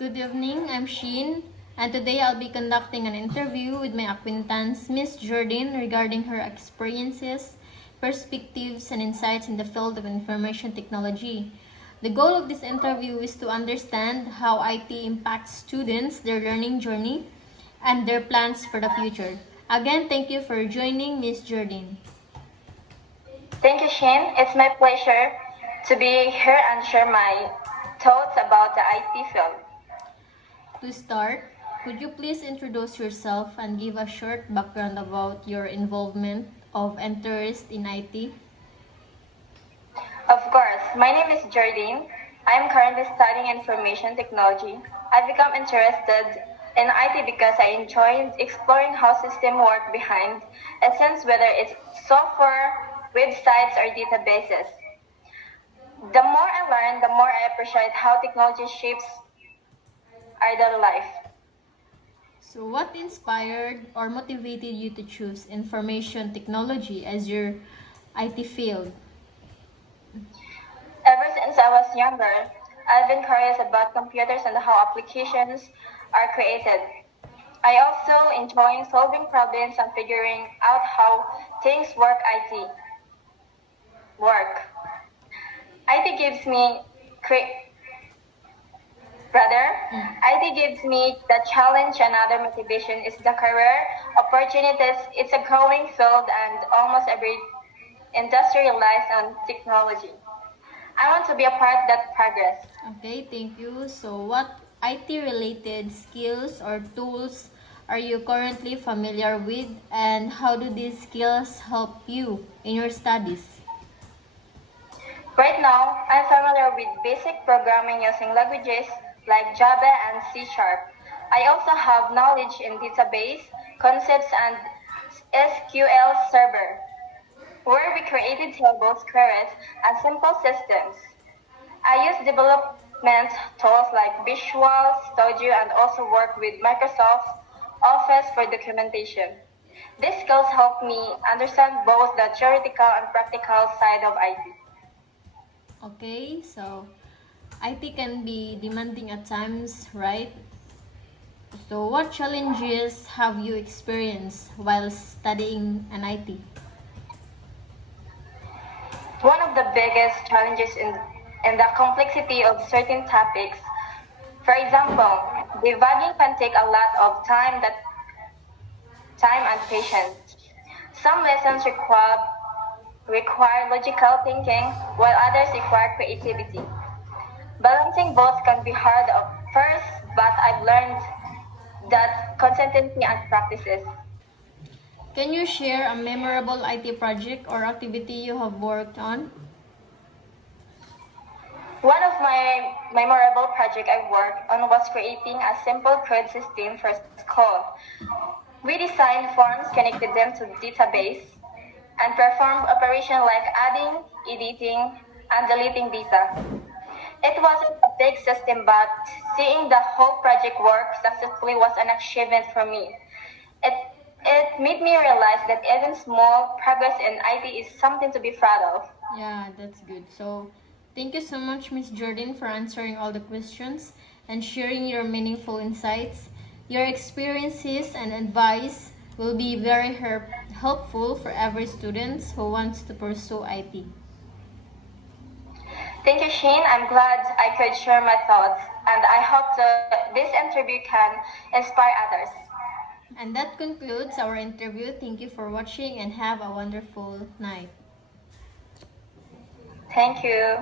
Good evening, I'm Sheen, and today I'll be conducting an interview with my acquaintance, Miss Jordan, regarding her experiences, perspectives, and insights in the field of information technology. The goal of this interview is to understand how IT impacts students, their learning journey, and their plans for the future. Again, thank you for joining Miss Jordan. Thank you, Shane. It's my pleasure to be here and share my thoughts about the IT field. To start, could you please introduce yourself and give a short background about your involvement of interest in IT? Of course, my name is Jardine. I am currently studying information technology. I become interested in IT because I enjoyed exploring how systems work behind a sense, whether it's software, websites, or databases. The more I learn, the more I appreciate how technology shapes our daily life. So what inspired or motivated you to choose information technology as your IT field? Ever since I was younger, I've been curious about computers and how applications are created. I also enjoy solving problems and figuring out how things work. IT gives me cre- Rather, IT gives me the challenge. Another motivation is the career opportunities. It's a growing field and almost every industry relies on technology. I want to be a part of that progress. Okay, thank you. So what IT related skills or tools are you currently familiar with, and how do these skills help you in your studies? Right now, I'm familiar with basic programming using languages like Java and C Sharp. I also have knowledge in database concepts and SQL Server, where we created tables, queries, and simple systems. I use development tools like Visual Studio and also work with Microsoft Office for documentation. These skills help me understand both the theoretical and practical side of IT. Okay, so IT can be demanding at times, right? So what challenges have you experienced while studying an IT? One of the biggest challenges in the complexity of certain topics. For example, debugging can take a lot of time and patience. Some lessons require logical thinking, while others require creativity. Balancing both can be hard at first, but I've learned that consistency and practices. Can you share a memorable IT project or activity you have worked on? One of my memorable projects I worked on was creating a simple code system for school. We designed forms, connected them to database, and performed operations like adding, editing, and deleting data. It wasn't a big system, but seeing the whole project work successfully was an achievement for me. It, it made me realize that even small progress in IT is something to be proud of. Yeah, that's good. So, thank you so much, Miss Jordan, for answering all the questions and sharing your meaningful insights. Your experiences and advice will be very helpful for every student who wants to pursue IT. Thank you, Shane. I'm glad I could share my thoughts, and I hope this interview can inspire others. And that concludes our interview. Thank you for watching and have a wonderful night. Thank you.